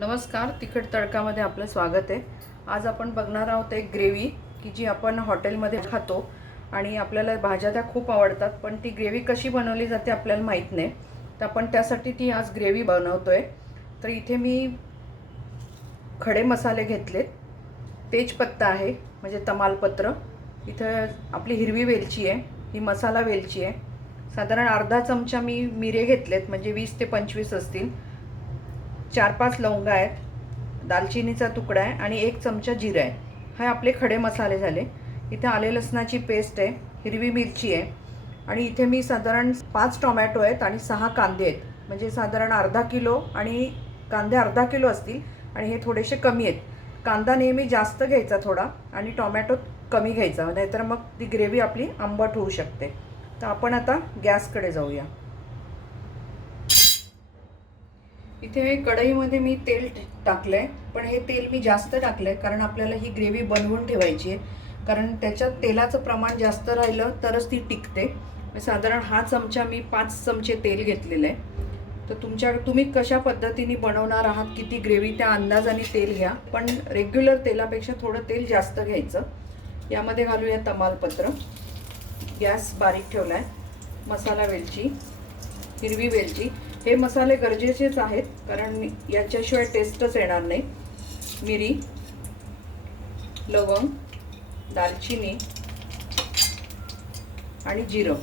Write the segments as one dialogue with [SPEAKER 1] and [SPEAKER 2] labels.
[SPEAKER 1] नमस्कार तिखट तडकामध्ये आपलं स्वागत आहे. आज आपण बघणार आहोत एक ग्रेव्ही की जी आपण हॉटेलमध्ये खातो आणि आपल्याला भाज्या त्या खूप आवडतात पण ती ग्रेव्ही कशी बनवली जाते आपल्याला माहीत नाही. तर आपण त्यासाठी ती आज ग्रेव्ही बनवतो आहे तर इथे मी खडे मसाले घेतलेत. तेजपत्ता आहे म्हणजे तमालपत्र. इथं आपली हिरवी वेलची आहे ही मसाला वेलची आहे. साधारण अर्धा चमचा मी मिरे घेतलेत म्हणजे वीस ते पंचवीस असतील. चार पाच लवंगा आहेत दालचिनीचा तुकडा आहे आणि एक चमचा जिरा आहे. हे आपले खडे मसाले झाले. इथे आले लसणाची पेस्ट आहे हिरवी मिरची आहे आणि इथे मी साधारण पाच टोमॅटो आहेत आणि सहा कांदे आहेत. म्हणजे साधारण अर्धा किलो आणि कांदे अर्धा किलो असतील आणि हे थोडेसे कमी आहेत. कांदा नेहमी जास्त घ्यायचा थोडा आणि टोमॅटो कमी घ्यायचा नाहीतर मग ती ग्रेव्ही आपली आंबट होऊ शकते. तर आपण आता गॅसकडे जाऊया. इथे कढईमध्ये मी तेल टाकलं आहे पण हे तेल मी जास्त टाकलं आहे कारण आपल्याला ही ग्रेव्ही बनवून ठेवायची आहे. कारण त्याच्यात तेलाचं प्रमाण जास्त राहिलं तरच ती टिकते. साधारण हा चमचा मी पाच चमचे तेल घेतलेलं आहे तर तुमच्या तुम्ही कशा पद्धतीने बनवणार आहात किती ग्रेव्ही त्या अंदाजाने तेल घ्या. पण रेग्युलर तेलापेक्षा थोडं तेल जास्त घ्यायचं. यामध्ये घालूया तमालपत्र. गॅस बारीक ठेवला आहे मसाला वेलची हिरवी वेलची. हे मसाले गरजेचेच आहेत कारण याच्याशिवाय टेस्टच येणार नाही. मिरी लवंग दालचिनी आणि जिरं.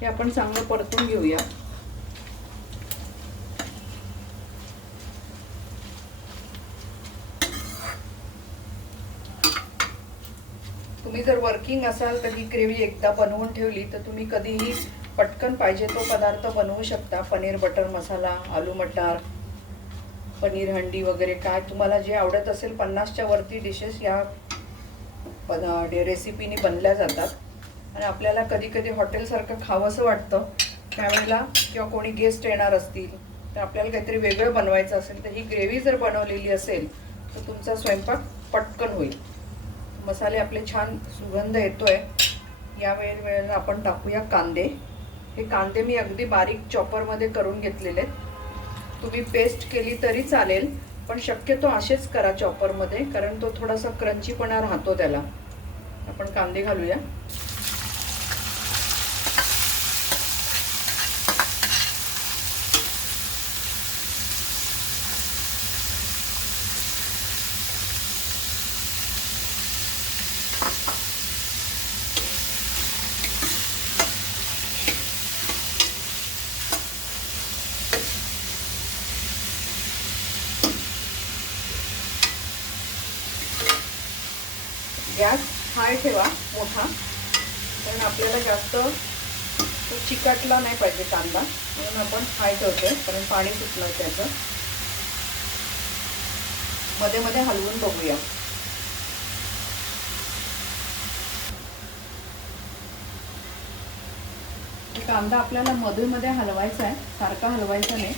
[SPEAKER 1] हे आपण चांगलं परतून घेऊया. तुम्ही जर वर्किंग असाल तर ही ग्रेव्ही एकदा बनवून ठेवली तर तुम्ही कधीही पटकन पाहिजे तो पदार्थ बनवू शकता. पनीर बटर मसाला आलू मटार पनीर हंडी वगैरे काय तुम्हाला जे आवडत असेल पन्नासच्या वरती डिशेस या रेसिपीने बनल्या जातात. आणि आपल्याला कधी कधी हॉटेलसारखं खावंसं वाटतं. त्यावेळेला किंवा कोणी गेस्ट येणार असतील तर आपल्याला काहीतरी वेगळं बनवायचं असेल तर ही ग्रेव्ही जर बनवलेली असेल तर तुमचा स्वयंपाक पटकन होईल. मसाले आपले छान सुगंध येतो आहे या वेळे वेळेला आपण टाकूया कांदे. हे कांदे मी अगदी बारीक चॉपरमध्ये करून घेतलेले आहेत. तुम्ही पेस्ट केली तरी चालेल पण शक्यतो असेच करा चॉपरमध्ये कारण तो थोडासा क्रंचीपणा राहतो त्याला. आपण कांदे घालूया गॅस हाय ठेवा मोठा कारण आपल्याला जास्त तो चिकटला नाही पाहिजे कांदा. म्हणून आपण हाय ठेवतोय कारण पाणी सुटलं त्याचं. मध्ये मध्ये हलवून बघूया. कांदा आपल्याला मध्ये मध्ये हलवायचा आहे. सारखा हलवायचा नाही.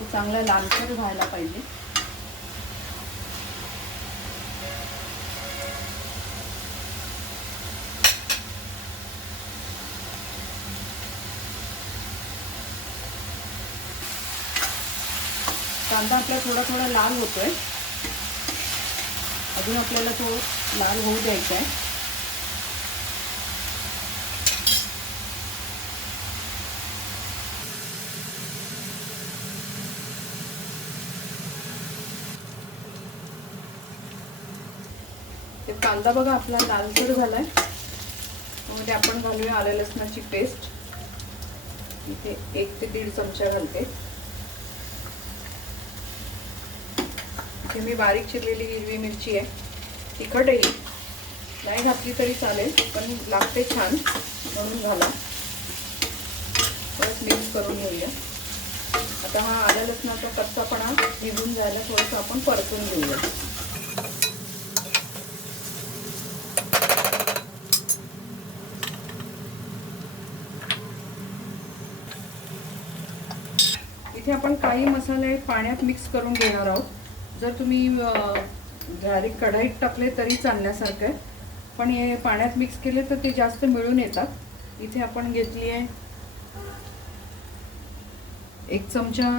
[SPEAKER 1] तो चांगला लालसर व्हायला पाहिजे. कांदा आपला थोडा थोडा लाल होतो आहे अजून आपल्याला तो लाल होऊ द्यायचा आहे. ते कांदा बघा आपला लालसर झालाय. त्यामध्ये आपण घालूया आलं लसणाची पेस्ट इथे एक ते दीड चमचा घालते. इथे मी बारीक चिरलेली हिरवी मिरची आहे. तिखट नाही घातली तरी चालेल पण लागते छान म्हणून घाला. परत मिक्स करून घेऊया. आता हा आल्या लसणाचा कच्चापणा निघून जायला थोडंसं आपण परतून घेऊया. इथे आपण काही मसाले पाण्यात मिक्स करून घेणार आहोत. जर तुम्ही डायरेक्ट कढाईत टाकले तरी चालण्यासारखं आहे. पण हे पाण्यात मिक्स केले तर ते जास्त मिळून येतात. इथे आपण घेतली आहे एक चमचा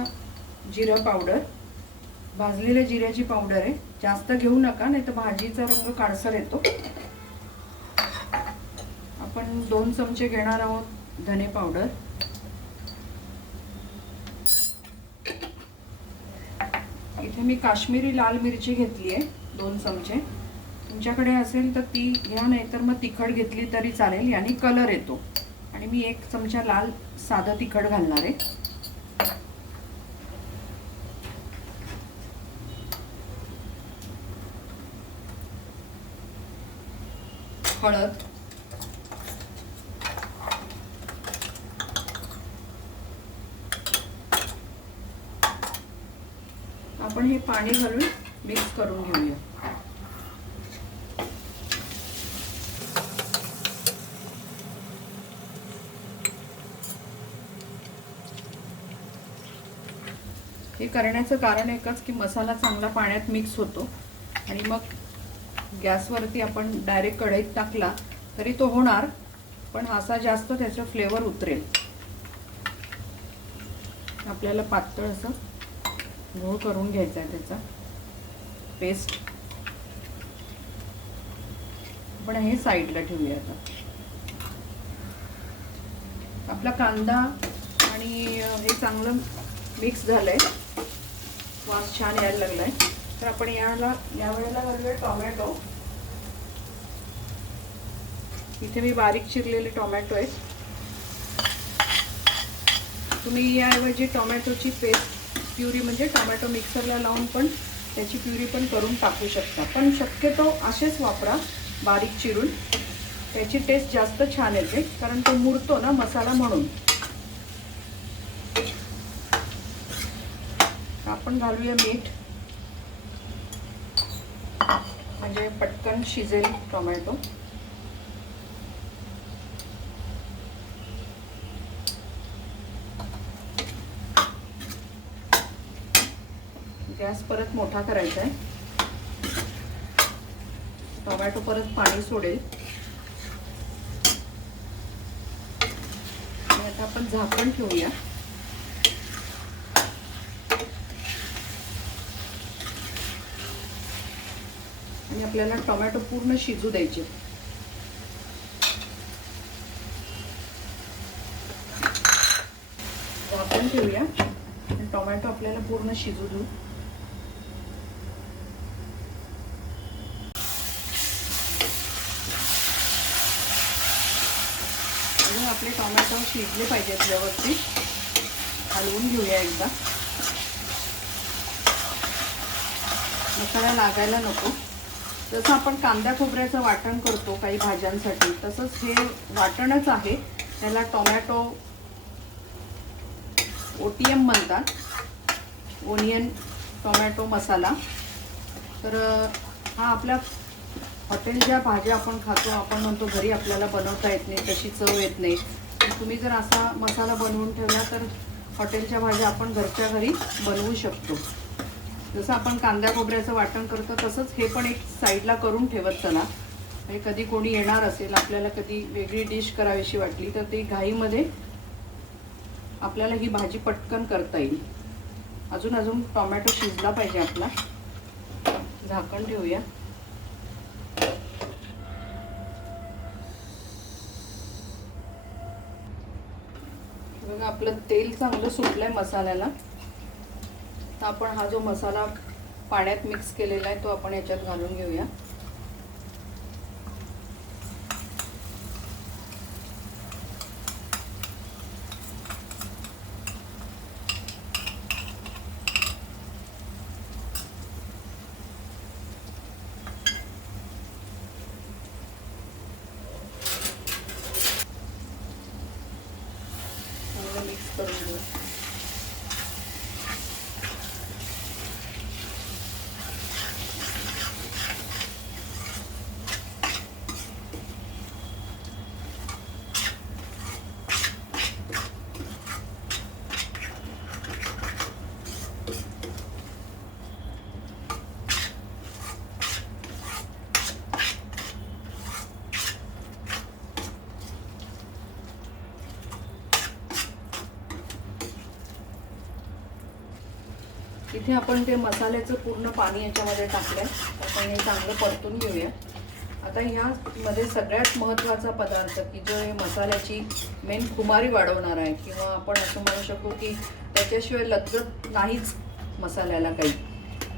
[SPEAKER 1] जिरा पावडर. भाजलेल्या जिऱ्याची पावडर आहे. जास्त घेऊ नका नाही तर भाजीचा रंग काळसर येतो. आपण दोन चमचे घेणार आहोत धने पावडर. इथे मी काश्मीरी लाल मिरची घेतली आहे दोन चमचे. तुमच्याकडे असेल तर ती घ्या नाही तर मग तिखट घेतली तरी चालेल. याने कलर येतो. आणि मी एक चमचा लाल साधं तिखट घालणार आहे. हळद. आपण हे पाणी घालून मिक्स करून घेऊया. हे करण्याचं कारण एकच की मसाला चांगला पाण्यात मिक्स होतो. आणि मग गॅसवरती आपण डायरेक्ट कढईत टाकला तरी तो होणार पण असा जास्त त्याचं फ्लेवर उतरेल. आपल्याला पातळ असं गोळ करून घ्यायचा आहे त्याचा. पेस्ट आपण हे साईडला ठेवूया आता. आपला कांदा आणि हे चांगलं मिक्स झालंय. वास छान यायला लागलाय. तर आपण याला या वेळेला घालूया टोमॅटो इथे मी बारीक चिरलेले टोमॅटो आहेत. तुम्ही याऐवजी टोमॅटोची पेस्ट प्युरी म्हणजे टोमॅटो मिक्सरला लावून पण त्याची प्युरी पण करून टाकू शकता. पण शक्यतो असेच वापरा बारीक चिरून. त्याची टेस्ट जास्त छान येते कारण तो मुरतो ना मसाला म्हणून. आपण घालूया मीठ. म्हणजे पटकन शिजेल टोमॅटो. गॅस परत मोठा करायचा आहे. टोमॅटो परत पाणी सोडेल. आणि आता आपण झाकण ठेवूया. आणि आपल्याला टोमॅटो पूर्ण शिजू द्यायचे. झाकण ठेवूया. टोमॅटो आपल्याला पूर्ण शिजू देऊ अजून आपले शिजले पाहिजेत व्यवस्थित हलवून घेऊया एकदा. मसाला लागायला नको. जसं आपण कांदा खोबऱ्याचं वाटण करतो काही भाज्यांसाठी तसंच हे वाटणच आहे. त्याला टोमॅटो ओ टी एम म्हणतात. Onion tomato masala. तर हा आपल्या हॉटेलच्या भाज्या आपण खातो आपण म्हणतो घरी आपल्याला बनवता येत नाही तशी चव येत नाही. तुम्ही जर असा मसाला बनवून ठेवला तर हॉटेलच्या भाज्या आपण घरच्या घरी बनवू शकतो. जसं आपण कांद्या खोबऱ्याचं वाटण करतो तसंच हे पण एक साईडला करून ठेवत चला. म्हणजे कधी कोणी येणार असेल आपल्याला कधी वेगळी डिश करावीशी वाटली तर ती घाईमध्ये आपल्याला ही भाजी पटकन करता येईल. अजून अजून टोमॅटो शिजला पाहिजे आपला. झाकण ठेवूया. बघा आपलं तेल चांगलं सुटलंय मसाल्याला. तर आपण हा जो मसाला पाण्यात मिक्स केलेला आहे तो आपण याच्यात घालून घेऊया चांगलं मिक्स करून घेऊ इथे आपण ते मसाल्याचं पूर्ण पाणी याच्यामध्ये टाकलंय आपण हे चांगलं परतून घेऊया. आता ह्यामध्ये सगळ्यात महत्त्वाचा पदार्थ की जो हे मसाल्याची मेन खुमारी वाढवणार आहे किंवा आपण असं म्हणू शकतो की त्याच्याशिवाय लज्जत नाहीच मसाल्याला काही.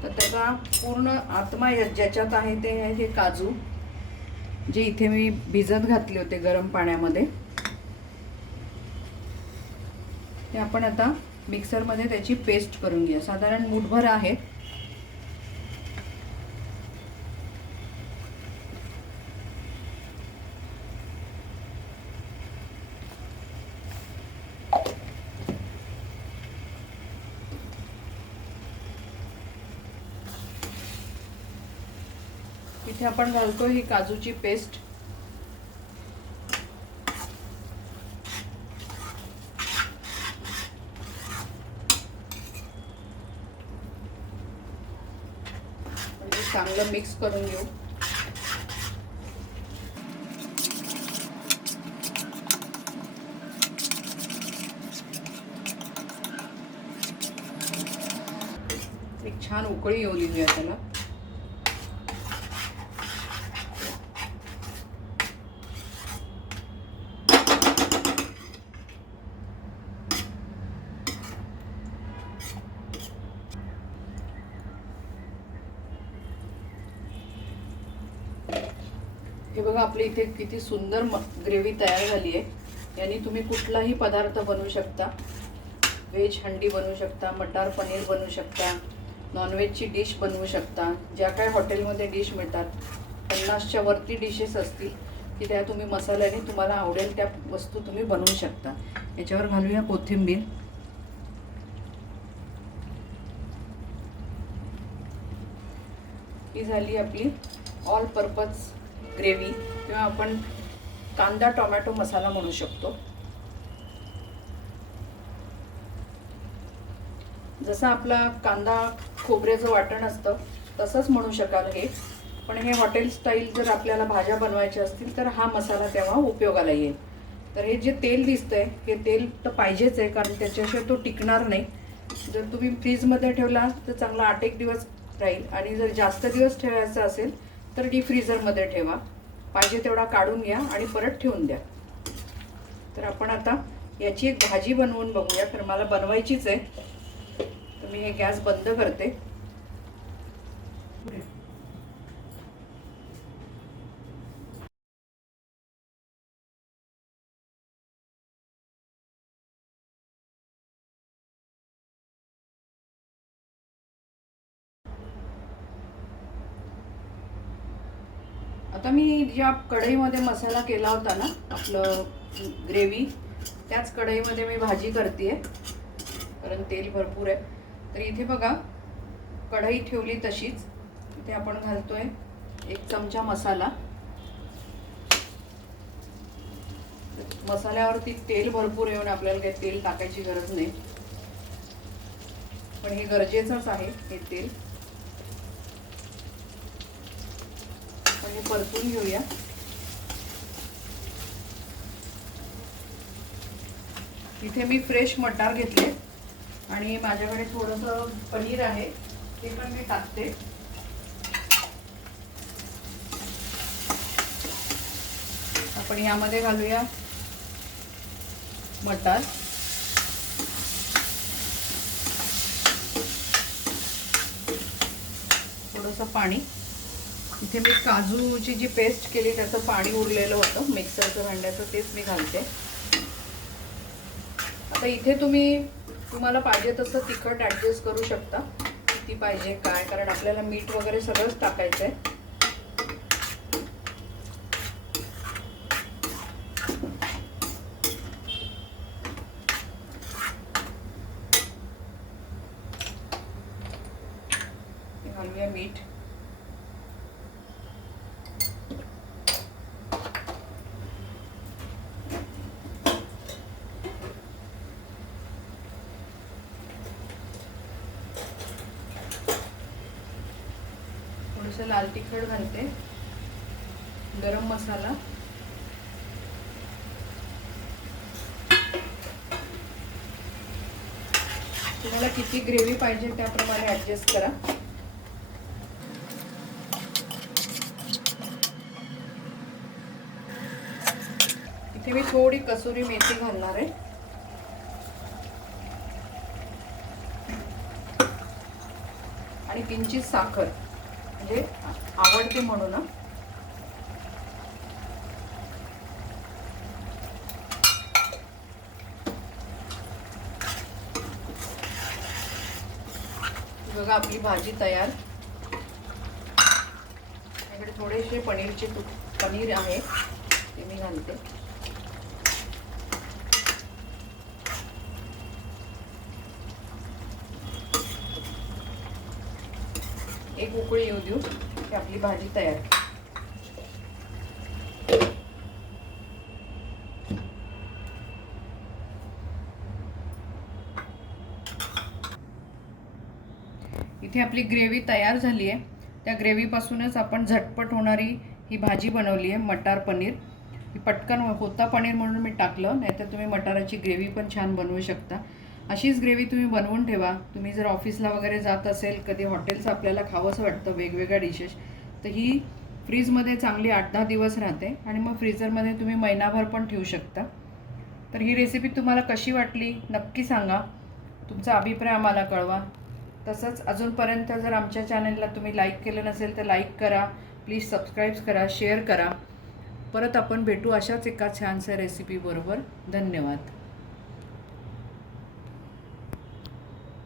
[SPEAKER 1] तर त्याचा पूर्ण आत्मा या- ज्याच्यात आहे ते आहे हे काजू जे इथे मी भिजत घातले होते गरम पाण्यामध्ये. ते आपण आता मिक्सरमध्ये त्याची पेस्ट करून घ्या साधारण मुठभर आहे. इथे आपण घालतो ही काजूची पेस्ट. चांगलं मिक्स करून घेऊ. एक छान उकळी येऊ आहे त्याला हे बघा आपल्या इथे किती सुंदर ग्रेव्ही तयार झाली आहे. यांनी तुम्ही कुठलाही पदार्थ बनवू शकता. व्हेज हंडी बनवू शकता मटार पनीर बनवू शकता नॉनव्हेजची डिश बनवू शकता. ज्या काय हॉटेलमध्ये डिश मिळतात पन्नासच्या वरती डिशेस असतील की त्या तुम्ही मसाल्याने तुम्हाला आवडेल त्या वस्तू तुम्ही बनवू शकता. याच्यावर घालूया कोथिंबीर. ही झाली आपली ऑल पर्पज ग्रेव्ही किंवा आपण कांदा टोमॅटो मसाला म्हणू शकतो. जसं आपला कांदा खोबऱ्याचं वाटण असतं तसंच म्हणू शकाल हे. पण हे हॉटेल स्टाईल जर आपल्याला भाज्या बनवायच्या असतील तर हा मसाला तेव्हा उपयोगाला येईल. तर हे जे तेल दिसतंय हे तेल तर पाहिजेच आहे कारण त्याच्याशिवाय तो टिकणार नाही. जर तुम्ही फ्रीजमध्ये ठेवला तर चांगला आठ एक दिवस राहील. आणि जर जास्त दिवस ठेवायचा असेल तर डी फ्रीझरमध्ये ठेवा. पाहिजे तेवढा काढून घ्या आणि परत ठेवून द्या. तर आपण आता याची एक भाजी बनवून बघूया कारण मला बनवायचीच आहे. तर मी हे गॅस बंद करते. आता मी ज्या कढईमध्ये मसाला केला होता ना आपलं ग्रेव्ही त्याच कढईमध्ये मी भाजी करते कारण तेल भरपूर आहे. तर इथे बघा कढई ठेवली तशीच. इथे आपण घालतोय एक चमचा मसाला. मसाल्यावरती तेल भरपूर येऊन आपल्याला काही तेल टाकायची गरज नाही. पण हे गरजेचंच आहे हे तेल. आपण हे परतून घेऊया. इथे मी फ्रेश मटार घेतले. आणि माझ्याकडे थोडंसं पनीर आहे. ते पण मी टाकते. आपण यामध्ये घालूया मटार. थोडंसं पाणी. इथे मी काजूची जी पेस्ट केली त्याचं पाणी उरलेलं होतं मिक्सरचं भांड्याचं तेच मी घालते. आता इथे तुम्ही तुम्हाला पाहिजे तसं तिखट ॲडजस्ट करू शकता किती पाहिजे काय कारण आपल्याला मीठ वगैरे सगळंच टाकायचं आहे घालूया मीठ थोडंसं लाल तिखट घालते. गरम मसाला. तुम्हाला किती ग्रेव्ही पाहिजे त्याप्रमाणे ॲडजस्ट करा. इथे मी थोडी कसुरी मेथी घालणार आहे. आणि किंचित साखर. म्हणजे आवडते म्हणून ना बघा आपली भाजी तयार. थोडेसे पनीरचे पनीर आहे ते मी घालते. एक उकळी येऊ देऊ की आपली भाजी तयार इथे आपली ग्रेव्ही तयार झाली आहे. त्या ग्रेव्हीपासूनच आपण झटपट होणारी ही भाजी बनवली आहे मटार पनीर. ही पटकन होता पनीर म्हणून मी टाकलं नाहीतर तुम्ही मटाराची ग्रेव्ही पण छान बनवू शकता. अशीच ग्रेव्ही तुम्ही बनवून ठेवा. तुम्ही जर ऑफिसला वगैरे जात असेल कधी हॉटेलचं आपल्याला खावंसं वाटतं वेगवेगळ्या डिशेस तर ही फ्रीजमध्ये चांगली आठ दहा दिवस राहते आणि मग फ्रीजरमध्ये तुम्ही महिनाभर पण ठेवू शकता. तर ही रेसिपी तुम्हाला कशी वाटली नक्की सांगा. तुमचा अभिप्राय आम्हाला कळवा. तसंच अजूनपर्यंत जर आमच्या चॅनलला तुम्ही लाईक केलं नसेल तर लाईक करा. प्लीज सबस्क्राईब करा शेअर करा. परत आपण भेटू अशाच एका छानशा रेसिपीबरोबर धन्यवाद.